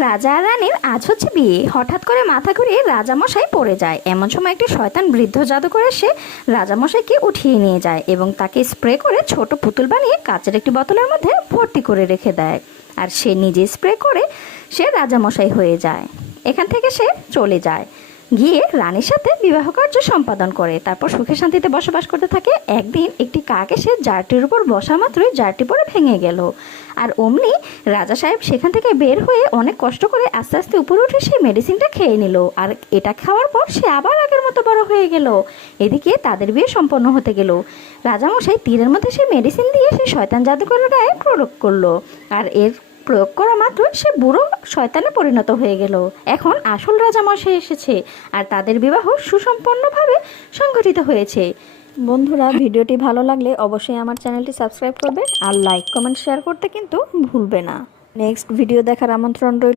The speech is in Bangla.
রাজা আর রানীর আজ হচ্ছে বিয়ে। হঠাৎ করে মাথা ঘুরিয়ে রাজামশাই পড়ে যায়। এমন সময় একটি শয়তান বৃদ্ধ জাদুকর এসে রাজামশাইকে উঠিয়ে নিয়ে যায় এবং তাকে স্প্রে করে ছোট পুতুল বানিয়ে কাচের একটি বোতলের মধ্যে ভর্তি করে রেখে দেয়। আর সে নিজে স্প্রে করে সে রাজামশাই হয়ে যায়। এখান থেকে সে চলে যায়, গিয়ে রানীর সাথে বিবাহ কার্য সম্পাদন করে। তারপর সুখে শান্তিতে বসবাস করতে থাকে। একদিন একটি কাক এসে জারটির উপর বসা মাত্রই জারটি পরে ভেঙে গেল। আর অমনি রাজা সাহেব সেখান থেকে বের হয়ে অনেক কষ্ট করে আস্তে আস্তে উপরে উঠে সেই মেডিসিনটা খেয়ে নিল। আর এটা খাওয়ার পর সে আবার আগের মতো বড় হয়ে গেল। এদিকে তাদের বিয়ে সম্পন্ন হতে গেল। রাজামশাই তীরের মধ্যে সেই মেডিসিন দিয়ে সেই শয়তান জাদুকরের গায়ে প্রয়োগ করলো। আর এর প্রয়োগ করা মাত্রই সে বুড়ো শয়তানে পরিণত হয়ে গেল। এখন আসল রাজামশাই এসেছে আর তাদের বিবাহ সুসম্পন্নভাবে সংঘটিত হয়েছে। বন্ধুরা, ভিডিওটি ভালো লাগলে অবশ্যই আমার চ্যানেলটি সাবস্ক্রাইব করবে আর লাইক কমেন্ট শেয়ার করতে কিন্তু ভুলবে না। নেক্সট ভিডিও দেখার আমন্ত্রণ রইল।